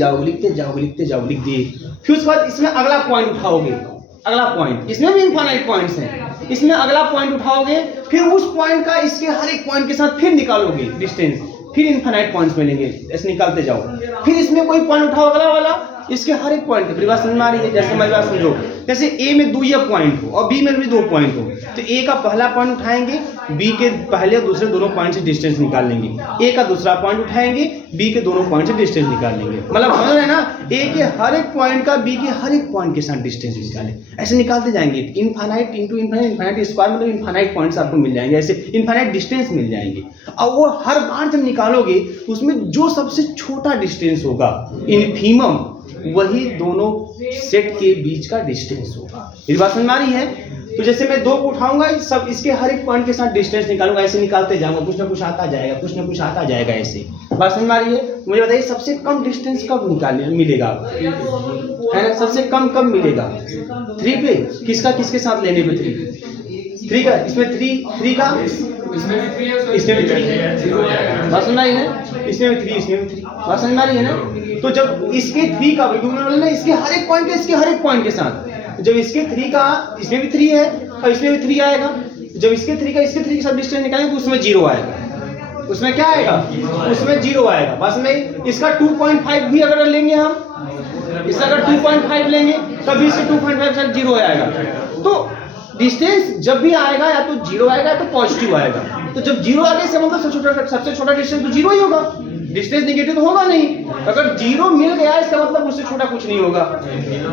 जाओगे, लिखते जाओगे, लिखते जाओगे, लिख दिए। फिर उसके बाद इसमें अगला पॉइंट उठाओगे, अगला पॉइंट, इसमें भी इनफाइनाइट पॉइंट्स हैं, इसमें अगला पॉइंट उठाओगे, फिर उस पॉइंट का इसके हर एक पॉइंट के साथ फिर निकालोगे डिस्टेंस, फिर इनफाइनाइट पॉइंट्स मिलेंगे, ऐसे निकालते जाओ। फिर इसमें कोई पॉइंट उठाओ अगला वाला, इसके हर एक पॉइंट की बात समझ में आ रही है? जैसे हमारी बात समझो, जैसे ए में 2 पॉइंट हो और बी में भी 2 पॉइंट हो, तो ए का पहला पॉइंट उठाएंगे, बी के पहले और दूसरे दोनों पॉइंट से डिस्टेंस निकाल लेंगे, ए का दूसरा पॉइंट उठाएंगे, बी के दोनों पॉइंट से डिस्टेंस निकाल लेंगे। मतलब समझ रहे हैं ना, ए के हर एक पॉइंट का बी के हर एक पॉइंट के साथ डिस्टेंस निकालें, ऐसे निकालते जाएंगे। Infinite into infinite, infinite square मतलब इनफाइनाइट पॉइंट्स आपको मिल जाएंगे, ऐसे इनफाइनाइट डिस्टेंस मिल जाएंगे। और वो हर बार जब निकालोगे उसमें जो सबसे छोटा डिस्टेंस होगा, इनफीमम, वही दोनों सेट के बीच का डिस्टेंस होगा। इस बात समझ में आ रही है? तो जैसे मैं 2 को उठाऊंगा, सब इसके हर एक पॉइंट के साथ डिस्टेंस निकालूंगा, ऐसे निकालते जाऊंगा, कुछ ना कुछ आता जाएगा, कुछ ना कुछ आता जाएगा, ऐसे। बात समझ में आ रही है? मुझे बताइए सबसे कम डिस्टेंस कब मिलेगा, है ना? सबसे कम कब मिलेगा? 3 पे। किसका किसके साथ लेने पे? 3 का, इसमें 3 का, इसमें भी 3, बात समझ रही है ना? इसमें भी 3, इसमें भी 3, बात समझ में आ रही है ना? तो जब इसके 3 का, ना इसके हर एक पॉइंट के, इसके हर एक पॉइंट के साथ, जब इसके 3 का, इसमें भी 3 है और इसमें भी 3 आएगा, जब इसके 3 का इसके 3 के साथ डिस्टेंस निकालेंगे तो उसमें 0 आएगा, उसमें क्या आएगा? उसमें 0 आएगा। बस में इसका 2.5 भी अगर लेंगे हम, इसका अगर 2.5 लेंगे तभी इसके 2.5 के साथ 0 आएगा। तो डिस्टेंस जब भी आएगा या तो 0 आएगा या तो पॉजिटिव आएगा। तो जब 0 आगे से मतलब सबसे छोटा डिस्टेंस तो 0 ही होगा, डिस्टेंस नेगेटिव तो होगा नहीं। अगर 0 मिल गया इसका मतलब उससे छोटा कुछ नहीं होगा,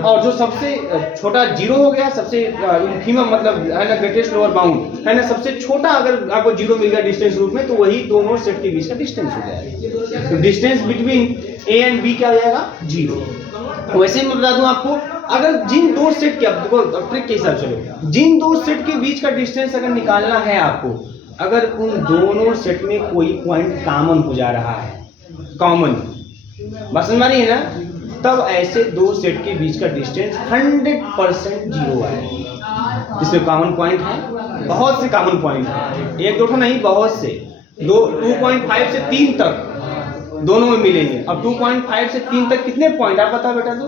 और जो सबसे छोटा 0 हो गया, सबसे इनफीमम मतलब है ना, ग्रेटेस्ट लोअर बाउंड है ना, सबसे छोटा अगर आपको 0 मिल गया डिस्टेंस रूप में, तो वही दोनों सेट के बीच का डिस्टेंस हो जाएगा। तो distance between A and B क्या हो जाएगा? 0। वैसे मैं बता दूं आपको, अगर जिन 2 सेट के, अब देखो ट्रिक के हिसाब से, जिन 2 सेट के बीच का डिस्टेंस अगर निकालना है आपको, अगर उन दोनों सेट में कोई पॉइंट कॉमन हो जा रहा है, कॉमन, बस समझ में है ना, तब ऐसे 2 सेट के बीच का डिस्टेंस 100% 0 आएगा। जिसमें कॉमन पॉइंट है, बहुत से कॉमन पॉइंट है, 1-2 नहीं, बहुत से, 2.5 से 3 तक दोनों में मिलेंगे। अब 2.5 से 3 तक कितने पॉइंट आप बताओ बेटा? तो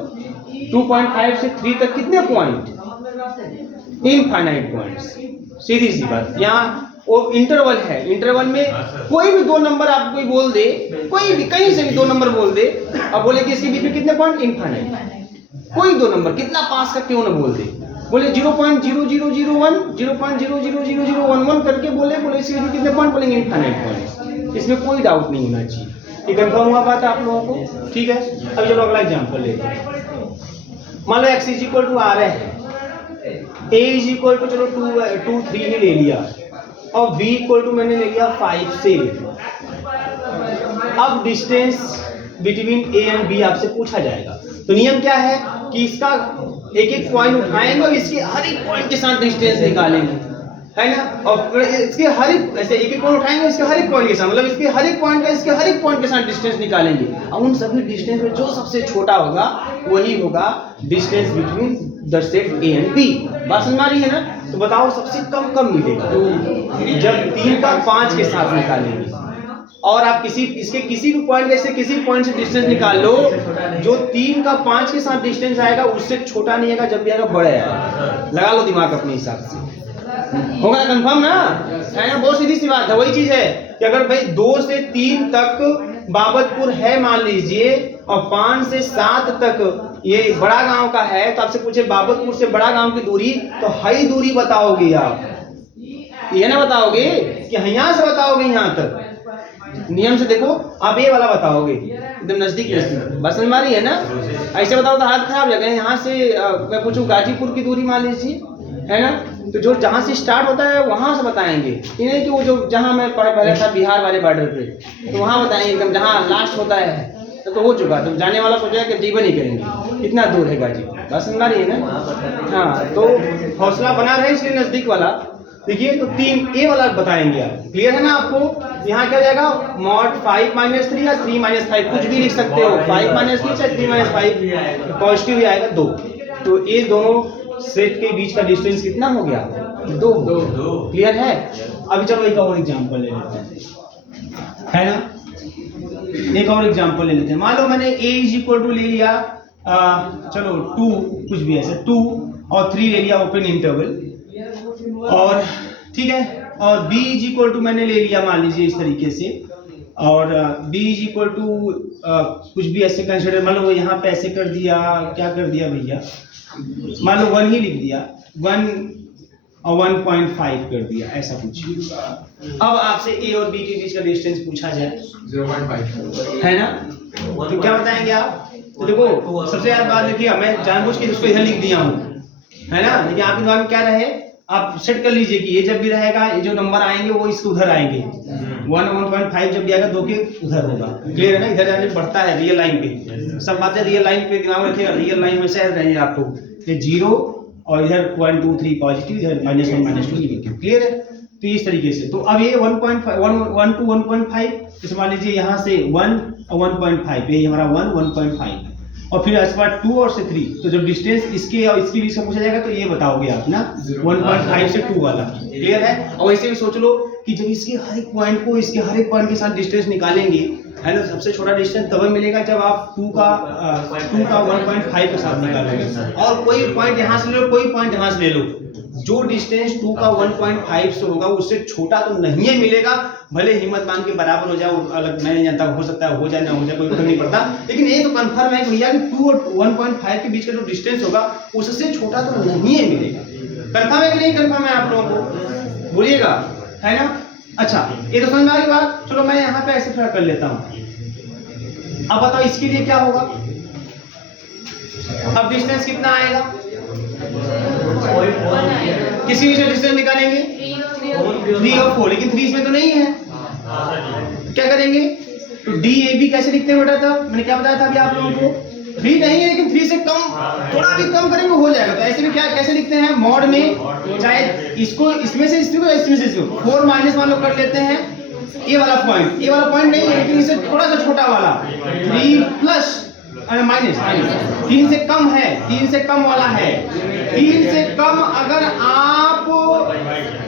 2.5 से 3 तक कितने पॉइंट? इनफाइनाइट पॉइंट्स, सीधी सी बात। यहाँ वो इंटरवल है, इंटरवल में कोई भी 2 नंबर आप कोई बोल दे, कोई भी कहीं से भी 2 नंबर बोल दे, अब बोले कि इसके बीच में कितने पॉइंट? इनफाइनाइट। कोई 2 नंबर कितना पास का क्यों ना बोल दे, बोले 0.0001, 0.000011 करके बोले इसके बीच में कितने पॉइंट बोलेंगे? Infinite point. इसमें कोई डाउट नहीं होना चाहिए। ये कंफर्म हुआ बात आप लोगों को? ठीक है। अब चलो अगला एग्जांपल लेते हैं। मान लो x = r है, a = चलो 2, 3 ही ले लिया, और b = मैंने ले लिया 5 से। अब distance between a and b आपसे पूछा जाएगा। तो नियम क्या है कि इसका एक पॉइंट उठाएंगे और इसके हर एक पॉइंट के साथ डिस्टेंस निकालेंगे, है ना, और इसके हर एक ऐसे एक पॉइंट उठाएंगे, इसके हर एक पॉइंट के साथ, मतलब इसके हर एक पॉइंट का इसके हर एक पॉइंट के साथ डिस्टेंस निकालेंगे, और उन सभी डिस्टेंस में जो सबसे छोटा होगा वही होगा distance between the set A and B. बात समझ में आ रही है ना? तो बताओ सबसे कम कब मिलेगा? जब 3 का 5 के साथ निकालेंगे, और आप इसके किसी भी पॉइंट से, किसी पॉइंट से डिस्टेंस निकाल लो, जो 3 का 5 के साथ डिस्टेंस आएगा उससे छोटा नहीं आएगा, जब भी आएगा बड़ा आएगा। लगा लो दिमाग अपने हिसाब से, होगा कंफर्म ना? है ना? बहुत सीधी सी बात है। वही चीज है कि अगर भाई 2 से 3 तक बाबतपुर है मान लीजिए, और 5 से 7 तक ये बड़ा गांव का है, तो आपसे पूछे बाबतपुर से बड़ा गांव की दूरी, तो हाई दूरी बताओगे आप, ये ना बताओगे कि यहाँ से बताओगे यहाँ तक। नियम से देखो, आप ये वाला बताओगे एकदम नजदीक नजदीक। बस समझ में आ रही है ना? ऐसे बताओ तो हाथ खराब लगे। यहाँ से मैं पूछूं गाजीपुर की दूरी मान लीजिए, है ना, तो जो जहाँ से स्टार्ट होता है वहां से बताएंगे, ये नहीं कि वो जो जहाँ मैं पहले था बिहार वाले बॉर्डर पे, तो वहां बताएंगे एकदम जहाँ लास्ट होता है, तो हो चुका। तो जाने वाला सोचेगा कि जीवन ही करेंगे, इतना दूर है गाजीपुर। बस समझ में आ रही है ना? हाँ, तो हौसला बना रहे इसलिए नजदीक वाला। देखिए, तो 3 ए वाला बताएंगे आप। क्लियर है ना आपको? यहाँ क्या जाएगा? mod 5 - 3 या 3 - 5 कुछ भी लिख सकते हो। 5 - 3 या 3 - 5 पॉजिटिव ही आएगा 2। तो ये दोनों सेट के बीच का डिस्टेंस कितना हो गया? 2। क्लियर है? अभी चलो एक और एग्जांपल ले लेते हैं, है ना? एक और एग्जांपल ले लेते हैं। मान लो मैंने a इज इक्वल टू ले लिया चलो 2 कुछ भी ऐसे 2 और 3 ले लिया ओपन इंटरवल, और ठीक है, और b इज इक्वल टू मैंने ले लिया मान लीजिए इस तरीके से, और b इज इक्वल टू कुछ भी ऐसे कंसिडर, मान लो यहाँ पे ऐसे कर दिया, क्या कर दिया भैया, मान लो 1 ही लिख दिया, 1 और 1.5 कर दिया, ऐसा कुछ। अब आपसे a और b के बीच का डिस्टेंस पूछा जाए 0.5 है ना, तो क्या बताएंगे आप? तो देखो सबसे यार बात देखिए, मैं जानबूझ के इसको इधर लिख दिया हूँ, है ना, लेकिन आपके दिमाग में क्या रहे, आप सेट कर लीजिए कि ये जब भी रहेगा, ये जो नंबर आएंगे वो इसके उधर आएंगे, 1.5 जब भी आएगा 2 के उधर होगा, क्लियर है ना, इधर जाने बढ़ता है रियल लाइन पे, सब बातें रियल लाइन पे दिमाग में रखिएगा, रियल लाइन में से रहेंगे आपको, ये 0 और इधर 1 2 3 पॉजिटिव, इधर -1 -2 नेगेटिव, क्लियर है। तो इस तरीके से, तो अब ये 1 to 1.5, जैसे मान लीजिए यहाँ से 1 और 1.5, ये हमारा 1.5, और फिर इसके बाद 2 और से 3, तो जब डिस्टेंस इसके और इसके बीच का पूछा जाएगा तो ये बताओगे आप ना, 1.5 से 2 वाला, क्लियर है। और वैसे भी सोच लो कि जब इसके हर एक पॉइंट को इसके हर एक पॉइंट के साथ डिस्टेंस निकालेंगे, है ना, सबसे छोटा डिस्टेंस तब मिलेगा जब आप 2 का 1.5 के साथ निकालोगे, और कोई पॉइंट यहाँ से ले लो, कोई पॉइंट यहाँ से ले लो, जो डिस्टेंस 2 का 1.5 से होगा उससे छोटा तो नहीं है मिलेगा, भले हिम्मत मान के बराबर हो जाए, वो अलग मैं नहीं जानता, हो सकता है हो जाए ना हो जाए, कोई फर्क नहीं पड़ता, लेकिन ये तो कंफर्म है भैया कि 2 और 1.5 के बीच का जो डिस्टेंस होगा उससे छोटा तो नहीं है मिलेगा। कंफर्म है कि नहीं कंफर्म है आप लोगों को, बोलिएगा, है ना। अच्छा, ये तो समझ में आ गई बात। चलो मैं यहाँ पे ऐसे थोड़ा कर लेता हूँ, अब बताओ इसके लिए क्या होगा, अब डिस्टेंस कितना आएगा, किसी से डिस्टेंस निकालेंगे 3 और 4, लेकिन 3 इसमें तो नहीं है, क्या करेंगे, तो DAB कैसे लिखते हैं बेटा, तब मैंने क्या बताया था अभी आप लोगों को, 3 नहीं है लेकिन 3 से कम, थोड़ा भी कम करेंगे हो जाएगा, तो ऐसे में क्या कैसे लिखते हैं मॉड में, चाहे इसको इसमें से इसको 4 माइनस मान लो कर लेते हैं, ये वाला पॉइंट नहीं है, लेकिन इससे थोड़ा सा छोटा वाला 3 प्लस माइनस 3 से कम है, 3 से कम वाला है, 3 से कम अगर आप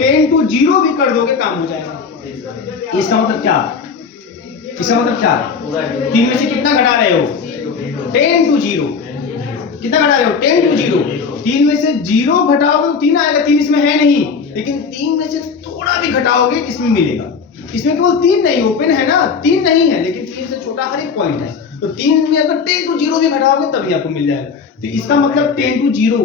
10 to 0 भी कर दोगे काम हो जाएगा। इसका मतलब क्या, 3 में से कितना घटा रहे हो, 10 to 0, कितना घटा रहे हो, 10 to 0, 3 में से 0 घटाओगे तो 3 आएगा, 3 इसमें है नहीं, लेकिन 3 में से थोड़ा भी घटाओगे इसमें मिलेगा, इसमें केवल 3 नहीं, ओपन है ना, 3 नहीं है लेकिन 3 से छोटा हर एक पॉइंट है, तो 3 में अगर 10 to 0 भी घटाओगे तभी आपको मिल जाएगा, तो इसका मतलब 10 to 0।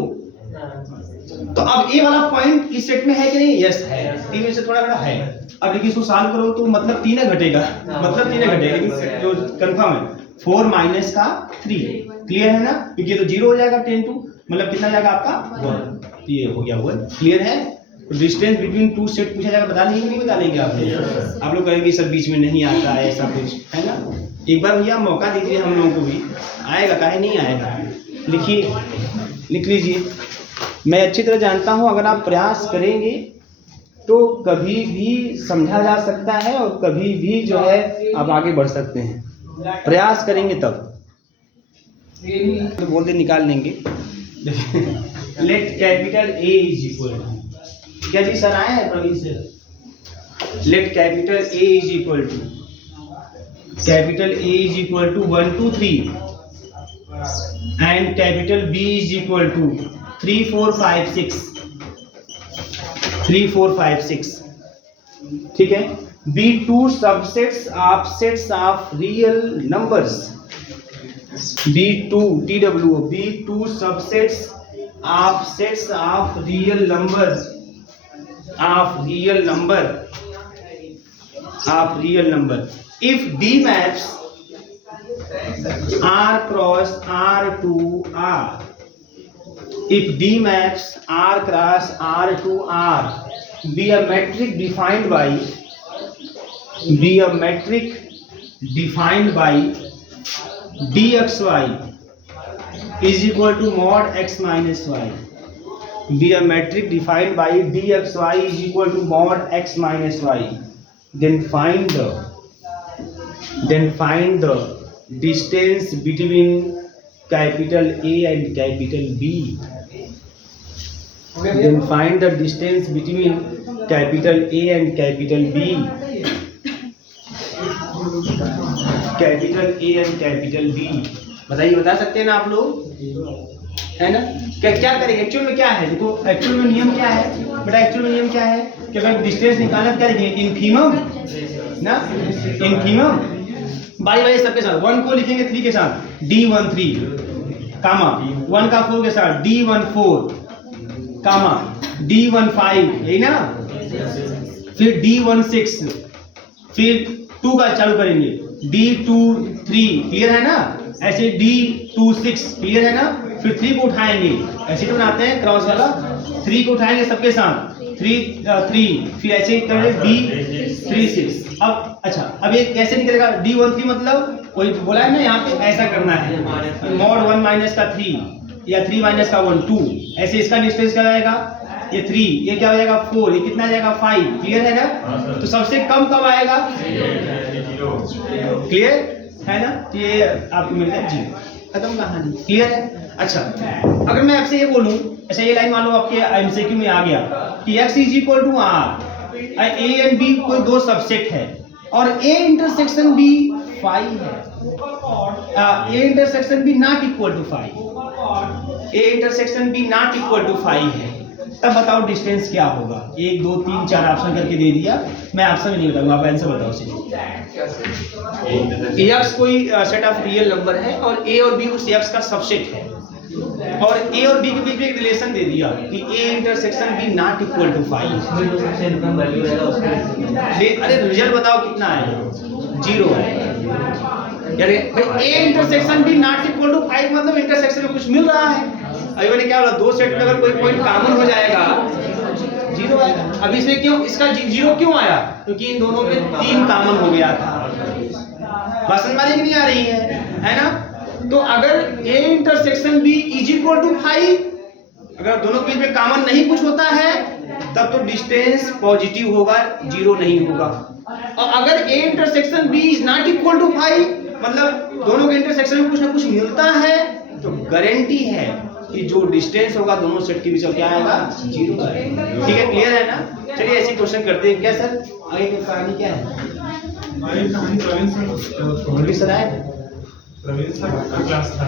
तो अब ये वाला पॉइंट इस सेट में है कि नहीं, यस है, 3 में से थोड़ा बड़ा है। अब देखिए इसको सॉल्व करो तो मतलब 3 घटेगा, लेकिन जो कंफर्म है 4 माइनस का 3, क्लियर है ना, क्योंकि ये तो 0 हो जाएगा, 10 to मतलब कितना जाएगा आपका 1, ये हो गया 1, क्लियर है। तो डिस्टेंस बिटवीन 2 सेट पूछा जाएगा, बता देंगे कि नहीं बता देंगे आप लोग कहेंगे सर बीच में नहीं आता है ऐसा कुछ, है ना, एक बार भैया मौका दीजिए हम लोगों को भी, आएगा काहे नहीं आएगा, लिखिए, लिख लीजिए। मैं अच्छी तरह जानता हूं अगर आप प्रयास करेंगे तो कभी भी समझा जा सकता है और कभी भी जो है आप आगे बढ़ सकते हैं, प्रयास करेंगे तब, तो बोल दे निकाल लेंगे। Let capital A is equal to, क्या जी सर आया है Praveen sir, let capital A is equal to, capital A is equal to 1 2 3 and capital B is equal to 3 4 5 6, 3 4 5 6, ठीक है। B2 subsets of sets of real numbers, B2 TWO, B2 subsets of sets of real numbers, of real number if D maps R cross R to R, if D maps R cross R to R be a metric defined by dxy is equal to mod x minus y, be a metric defined by dxy is equal to mod x minus y, then find the distance between capital A and capital B, then find the distance between capital A and capital B। Capital A and capital B. बताइए, बता सकते हैं ना आप लोग, है ना? क्या करेंगे एक्चुअल में? क्या है देखो, एक्चुअल में नियम क्या है बेटा? एक्चुअल में नियम क्या है कि अगर डिस्टेंस निकालना क्या लिखेंगे? इन्फीमम ना, इन्फीमम बारी बारी सबके साथ। 1 को लिखेंगे 3 के साथ D13 कामा, 1 का 4 के साथ D14 कामा, D15, यही ना? फिर D16, फिर 2 का चालू करेंगे D23, क्लियर है ना? ऐसे D26, क्लियर है ना? फिर 3 को उठाएंगे, ऐसे तो बनाते हैं क्रॉस वाला, 3 को उठाएंगे सबके साथ 3, फिर ऐसे ही करेंगे D36। अब अच्छा, अब ये कैसे निकलेगा? D13 मतलब कोई बोला है ना यहाँ पे ऐसा करना है, mod 1 माइनस का 3 या 3 माइनस का 1 2, ऐसे इसका डिस्टेंस क्या आएगा? ये 3, ये क्या हो जाएगा 4, ये कितना जाएगा 5, क्लियर है ना? तो सबसे कम कब आएगा? क्लियर है ना? तो ये आपको मिल जाए जी, खत्म कहानी, क्लियर है? अच्छा, अगर मैं आपसे ये बोलूं, अच्छा ये लाइन मान लो आपके एमसीक्यू में आ गया कि x is equal to R, A and B कोई दो सबसेट है और ए इंटरसेक्शन बी 5 है, A intersection B not equal to 5, A intersection B not equal to 5 है, तब बताओ डिस्टेंस क्या होगा? 1 2 3 4 ऑप्शन करके दे दिया, मैं ऑप्शन में नहीं बताऊंगा, आप आंसर बताओ सिर्फ। एक्स कोई सेट ऑफ रियल नंबर है और ए और बी उस एक्स का सबसेट है, और ए और बी के बीच में एक रिलेशन दे दिया कि A intersection B not equal to 5। अरे रिजल्ट बताओ कितना है? 0 है। यानी भाई A intersection B not equal to 5 मतलब इंटरसेक्शन में कुछ मिल रहा है। अभी मैंने क्या बोला, दो सेट में अगर कोई पॉइंट कॉमन हो जाएगा 0 आएगा। अब इसमें क्यों इसका 0 क्यों आया? क्योंकि इन दोनों में 3 कॉमन हो गया था। बात समझ में नहीं आ रही है ना? तो अगर A intersection B is equal to 5, अगर दोनों के बीच में कॉमन नहीं कुछ होता है तब तो डिस्टेंस पॉजिटिव होगा, 0 नहीं होगा। और अगर A intersection B is not equal to 5 मतलब दोनों के इंटरसेक्शन में कुछ ना कुछ मिलता है, तो गारंटी है कि जो डिस्टेंस होगा दोनों सेट के बीच में क्या आएगा? 0 आएगा। ठीक है, क्लियर है ना? चलिए ऐसे क्वेश्चन करते हैं क्या सर? आगे की कहानी क्या है? कहानी प्रवीण सर सर आए प्रवीण सर का क्लास था।